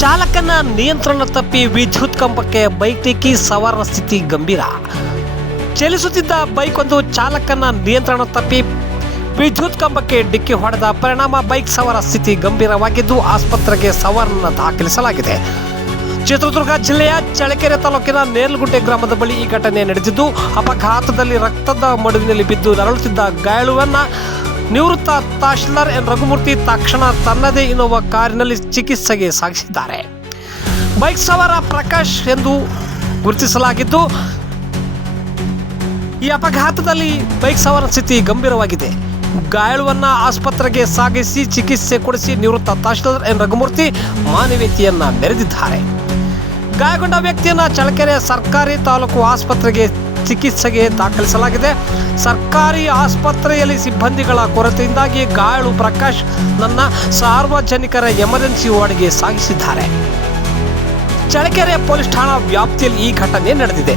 ಚಾಲಕನ ನಿಯಂತ್ರಣ ತಪ್ಪಿ ವಿದ್ಯುತ್ ಕಂಬಕ್ಕೆ ಬೈಕ್ ಡಿಕ್ಕಿ, ಸವಾರನ ಸ್ಥಿತಿ ಗಂಭೀರ. ಚಲಿಸುತ್ತಿದ್ದ ಬೈಕ್ ಒಂದು ಚಾಲಕನ ನಿಯಂತ್ರಣ ತಪ್ಪಿ ವಿದ್ಯುತ್ ಕಂಬಕ್ಕೆ ಡಿಕ್ಕಿ ಹೊಡೆದ ಪರಿಣಾಮ ಬೈಕ್ ಸವಾರ ಸ್ಥಿತಿ ಗಂಭೀರವಾಗಿದ್ದು ಆಸ್ಪತ್ರೆಗೆ ಸವಾರನನ್ನು ದಾಖಲಿಸಲಾಗಿದೆ. ಚಿತ್ರದುರ್ಗ ಜಿಲ್ಲೆಯ ಚಳ್ಳಕೆರೆ ತಾಲೂಕಿನ ನೇರ್ಲಗುಂಟೆ ಗ್ರಾಮದ ಬಳಿ ಈ ಘಟನೆ ನಡೆದಿದ್ದು, ಅಪಘಾತದಲ್ಲಿ ರಕ್ತದ ಮಡುವಿನಲ್ಲಿ ಬಿದ್ದು ನರಳುತ್ತಿದ್ದ ಗಾಯಾಳುವನ್ನ ನಿವೃತ್ತ ತಹಶೀಲ್ದಾರ್ ಎನ್ ರಘುಮೂರ್ತಿ ತಕ್ಷಣ ತನ್ನದೇ ಇನ್ನೋವಾ ಕಾರಿನಲ್ಲಿ ಚಿಕಿತ್ಸೆಗೆ ಸಾಗಿಸಿದ್ದಾರೆ. ಬೈಕ್ ಸವಾರ ಪ್ರಕಾಶ್ ಎಂದು ಗುರುತಿಸಲಾಗಿದ್ದು, ಈ ಅಪಘಾತದಲ್ಲಿ ಬೈಕ್ ಸವಾರನ ಸ್ಥಿತಿ ಗಂಭೀರವಾಗಿದೆ. ಗಾಯಾಳುವನ್ನ ಆಸ್ಪತ್ರೆಗೆ ಸಾಗಿಸಿ ಚಿಕಿತ್ಸೆ ಕೊಡಿಸಿ ನಿವೃತ್ತ ತಹಶೀಲ್ದಾರ್ ಎನ್ ರಘುಮೂರ್ತಿ ಮಾನವೀಯತೆಯನ್ನ ಮೆರೆದಿದ್ದಾರೆ. ಗಾಯಗೊಂಡ ವ್ಯಕ್ತಿಯನ್ನ ಚಳ್ಳಕೆರೆ ಸರ್ಕಾರಿ ತಾಲೂಕು ಆಸ್ಪತ್ರೆಗೆ ಚಿಕಿತ್ಸೆಗೆ ದಾಖಲಿಸಲಾಗಿದೆ. ಸರ್ಕಾರಿ ಆಸ್ಪತ್ರೆಯಲ್ಲಿ ಸಿಬ್ಬಂದಿಗಳ ಕೊರತೆಯಿಂದಾಗಿ ಗಾಯಾಳು ಪ್ರಕಾಶ್ ನನ್ನ ಸಾರ್ವಜನಿಕರ ಎಮರ್ಜೆನ್ಸಿ ವಾರ್ಡ್ಗೆ ಸಾಗಿಸಿದ್ದಾರೆ. ಚಳ್ಳಕೆರೆ ಪೊಲೀಸ್ ಠಾಣಾ ವ್ಯಾಪ್ತಿಯಲ್ಲಿ ಈ ಘಟನೆ ನಡೆದಿದೆ.